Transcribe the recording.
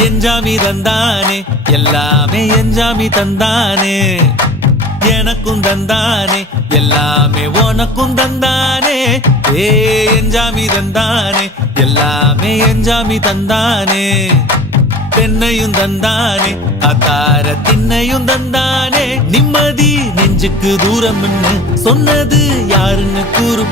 எஞ்சாமி தந்தானே எல்லாமே எஞ்சாமி தந்தானே எனக்கும் தந்தானே எல்லாமே உனக்கும் தந்தானே ஏ எஞ்சாமி தந்தானே எல்லாமே எஞ்சாமி தந்தானே தென்னையும் தந்தானே அத்தார திண்ணையும் தந்தானே நிம்மதி நெஞ்சுக்கு தூரம்னு சொன்னது யாருன்னு கூறு